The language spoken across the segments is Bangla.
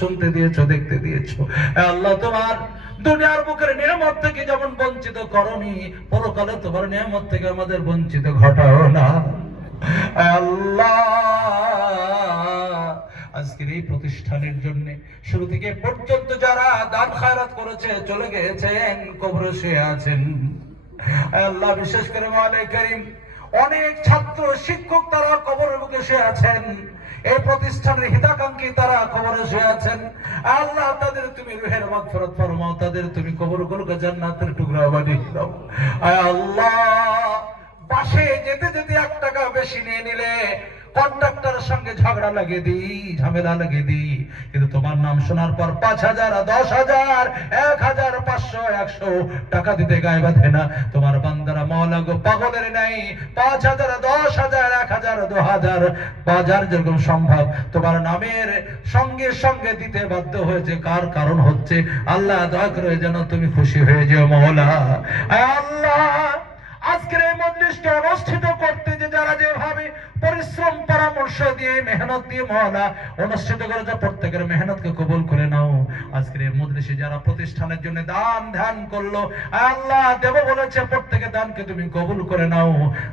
শুনতে দিয়েছো, দেখতে দিয়েছো। আল্লাহ তোমার দুনিয়ার বুকের নিয়ামত থেকে যেমন বঞ্চিত করনি, পরকালে তোমার নিয়ামত থেকে আমাদের বঞ্চিত ঘটাও না। আল্লাহ আজকের এই প্রতিষ্ঠানের জন্য শুরু থেকে পর্যন্ত যারা দান খায়রাত করেছে, চলে গেছেন, কবরে শুয়ে আছেন, আল্লাহ বিশেষ করে মাওলানা কারীম অনেক ছাত্র শিক্ষক তারা কবরের বুকে শুয়ে আছেন, এই প্রতিষ্ঠানের হিতাকাঙ্ক্ষী তারা কবরে শুয়ে আছেন। আল্লাহ তাদের তুমি রুহের মাগফিরাত ফরমাও, তাদের তুমি কবরগুলোকে জান্নাতের টুকরা বানিয়ে দাও। আয় আল্লাহ, বাসে যেতে যেতে 1 টাকা বেশি নিয়ে নিলে কন্ডাক্টরের সঙ্গে ঝগড়া লাগিয়ে দিই, ঝামেলা লাগিয়ে দিই, কিন্তু তোমার নাম শোনার পর 5,000, 10,000, 1,000, 500, 100 টাকা দিতে গায়ে বাঁধে না। তোমার বান্দারা মাওলা গো পাগলের নাই, 5,000, 10,000, 1,000, 2,000, 5,000 যেরকম সম্ভব তোমার নামের সঙ্গে সঙ্গে দিতে বাধ্য হয়েছে। কার কারণ হচ্ছে আল্লাহ দয়া করে যেন তুমি খুশি হয়ে যাও মাওলা। আল্লাহ আজকের এই মজলিসটা অনুষ্ঠিত করতে যে যারা যেভাবে পরিশ্রম পরামর্শ দিয়ে মেহনত দিয়ে মাওলা অনুষ্ঠিত করেছে, প্রত্যেকের মেহনতকে কবুল করে নাও। আজকের এই মজলিসে যারা প্রতিষ্ঠানের জন্য দান ধ্যান করলো, আল্লাহ দেব বলেছে, প্রত্যেকের দানকে তুমি কবুল করে নাও।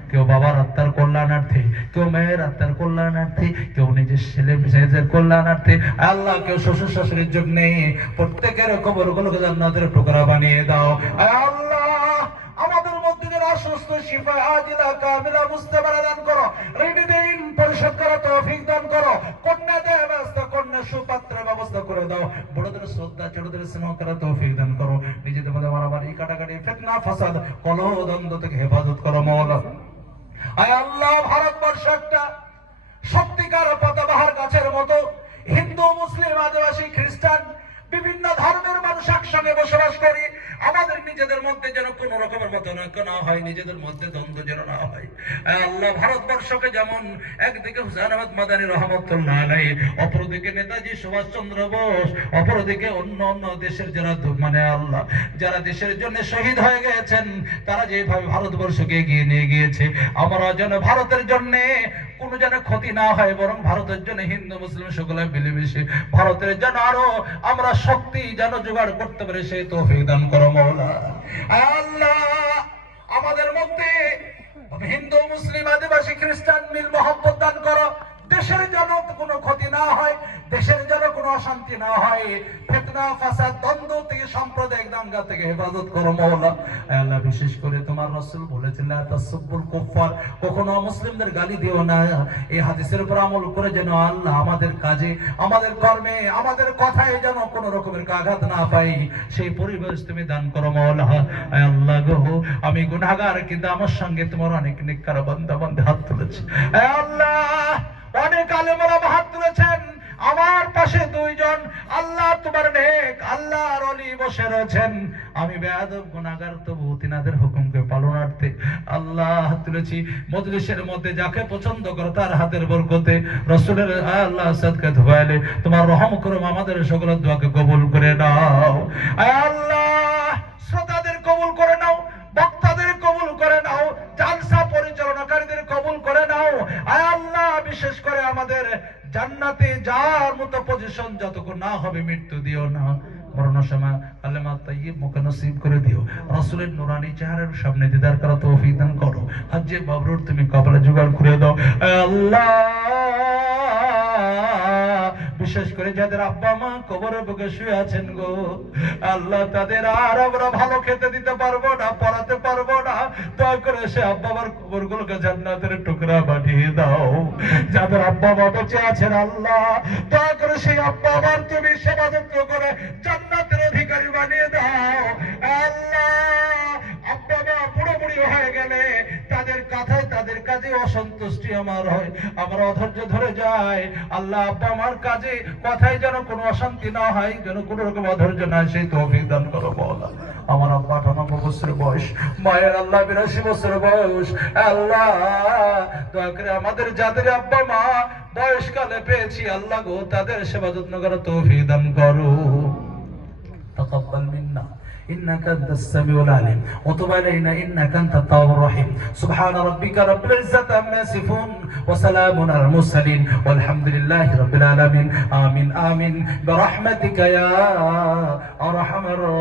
কেউ বাবার আত্মার কল্যাণার্থে, কেউ মেয়ের আত্মার কল্যাণার্থে, কেউ নিজের ছেলে মেয়েদের কল্যাণার্থে, আল্লাহ কেউ শ্বশুর শাশুড়ির জন্য, প্রত্যেকের কবরগুলোকে জান্নাতের টুকরা বানিয়ে দাও। আল্লাহ আমাদের মধ্যে যারা অসুস্থ শিফা আজিলা কামিলা মুস্তাবারা দান করো, ঋণ দিন পরিশোধ করা তৌফিক দান করো, কন্যা দেয় ব্যবস্থা, কন্যা সুপাত্রের ব্যবস্থা করে দাও, বড়দের শ্রদ্ধা ছোটদের স্নেহ করা তৌফিক দান করো, নিজেদের মধ্যে মারামারি কাটাকাটি ফিতনা ফাসাদ কলহ দ্বন্দ্ব থেকে হেফাজত করো মাওলা। আয় আল্লাহ ভারতবর্ষ একটা সত্যিকার পাতাবাহার গাছের মতো, হিন্দু মুসলিম আদিবাসী খ্রিস্টান বিভিন্ন ধর্মের মানুষ একসঙ্গে বসবাস করি, আমাদের নিজেদের মধ্যে যেন কোন রকমের মতানৈক্য না হয়, নিজেদের মধ্যে দ্বন্দ্ব যেন না হয়। আল্লাহ ভারতবর্ষকে যেমন একদিকে হুসাইন আহমদ মাদানী রহমতুল্লাহ আলাইহি, অপরদিকে নেতাজি সুভাষচন্দ্র বোস, অপরদিকে অন্য অন্য দেশের যারা মানে আল্লাহ যারা দেশের জন্য শহীদ হয়ে গেছেন, তারা যেভাবে ভারতবর্ষকে এগিয়ে নিয়ে গিয়েছে, আমরা যেন ভারতের জন্য কোনো যেন ক্ষতি না হয়, বরং ভারতের জন্য হিন্দু মুসলিম সকলে মিলেমিশে ভারতের যেন আরো আমরা শক্তি যেন জোগাড় করতে পারে, সেই তৌফিক দান করো মাওলা। আল্লাহ আমাদের মধ্যে হিন্দু মুসলিম আদিবাসী খ্রিস্টান মিল মহব্বত দান করো, দেশের যেন কোনো ক্ষতি না হয়, দেশের যেন কোনো অশান্তি না হয়, ফিতনা ফাসাদ দ্বন্দ্ব থেকে সাম্প্রদায়িক দাঙ্গা থেকে হেফাজত করো মাওলা। আল্লাহ বিশেষ করে তোমার রাসূল বলেছেন লা তাসুবুল কুফার, কখনো মুসলিমদের গালি দিও না। এই হাদিসের উপর আমল করে যেন আল্লাহ আমাদের কাজে, আমাদের কর্মে, আমাদের কথায় যেন কোনো রকমের আঘাত না পাই, সেই পরিবেশ তুমি দান করো মাওলা। আল্লাহ গো আমি গুনাহগার, কিন্তু আমার সঙ্গে তোমার অনেক নেককার বান্দা বান্দা হাত তুলেছে। আল্লাহ অনেক আলেমরা হাত তুলেছেন, আমার পাশে 2 জন আল্লাহ তোমার নেক আল্লাহর ওলি বসে রয়েছেন, আমি বেয়াদব গুনাহগার, তবু তিনাদের হুকুমকে পালনার্থে আল্লাহ হাত তুলেছি। মজলিসের মধ্যে যাকে পছন্দ করো তার হাতের বরকতে রাসূলের আল্লাহ সাদকা ধোয়ালে তোমার রহম করুম, আমাদের সকলের দোয়াকে কবুল করে নাও। আল্লাহ শ্রোতাদের কবুল করে নাও, বক্তাদের কবুল করে নাও, জালসা পরিচালনাকারীদের কবুল করে নাও। আয় আল্লাহ বিশেষ করে আমাদের জান্নাতে যাওয়ার মতো পজিশন যতক্ষণ না হবে মৃত্যু দিও না, মরণের সময় কালেমা তাইয়্যিব মুখে নসিব করে দিও, রাসূলের নূরানি চেহারার সামনে দিদার করা তৌফিক দান করো, হজ্জে মাবরুর তুমি কপালে জোগাড় করে দাও। আল্লাহ বিশেষ করে যাদের আব্বা মা কবরে বুকে শুয়ে আছেন গো আল্লাহ, তাদের আর আমরা ভালো খেতে দিতে পারবো না, পড়াতে পারবো না, দয়া করে সে আব্বা মার কবরগুলোকে জান্নাতের টুকরা বানিয়ে দাও। যাদের আব্বা মা বেঁচে আছেন আল্লাহ, দয়া করে সেই আব্বা মার তুমি সেবা যত্ন করে জান্নাতের অধিকারী বানিয়ে দাও। আল্লাহ আব্বা মা বুড়ো বুড়ি হয়ে গেলে তাদের কথায় তাদের কাজে অসন্তুষ্টি আমার হয়, আমরা অধৈর্য ধরে যাই। আল্লাহ আব্বা মার কাজে কথায় যেন কোনো অশান্তি না হয়, যেন কোনো রকম অধৈর্য না হয়, সেই তৌফিক দান করো মাওলা। আমার আব্বা 98 বছর বয়স, মায়ের আল্লাহ 82 বছর বয়স। আল্লাহ দয়া করে আমাদের যাদের আব্বা মা বয়সকালে পেয়েছি আল্লাহ গো, তাদের সেবা যত্ন করো তৌফিক দান করো। تقبل منا إنك أنت السميع العليم وتب علينا إنك أنت التواب الرحيم سبحان ربك رب العزة عما يصفون وسلام على المرسلين والحمد لله رب العالمين آمين آمين برحمتك يا أرحم الراحمين